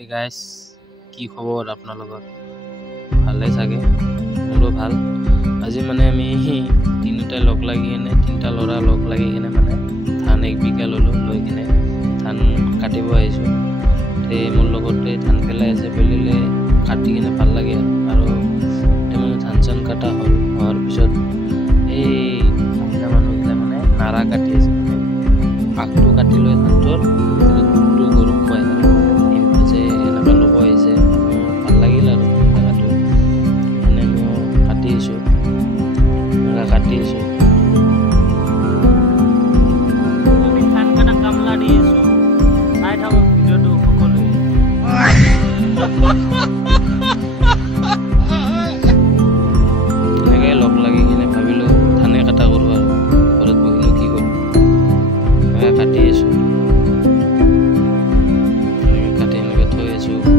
Hey guys, কি খবৰ আপোনালোকৰ ভালে চাগে মোৰো ভাল আজি মানে আমি তিনিটা লগ লাগি কিনে তিনিটা লৰা লগ লাগি কিনে মানে ধান এক বিঘা ললো লৈ কিনে ধান কাটিব আহিছো তে মোৰ লগতে ধান পেলাই আছে পেলিলে কাটি কিনে ভাল লাগে আৰু তেমন ধান চান কাটা হ'ল হোৱাৰ পিছত এই মহিলা মানুহগিলা মানে নাৰা কাটি আছে আগটো কাটি লৈ ধানটোৰ গুড়টো গৰুক খুৱাই ভাল লাগিল আৰু জেগাটো মানে মই কাটি আহিছোঁ আমি ধান কাটা কামলা দি আছোঁ চাই থাকক ভিডিঅ'টো সকলোৱে এনেকৈ লগ লাগি কিনে ভাবিলোঁ ধানে কাটা কৰোঁ আৰু ঘৰত বহিনো কি কৰোঁ এনেকৈ কাটি আহিছোঁ এনেকৈ থৈ আছোঁ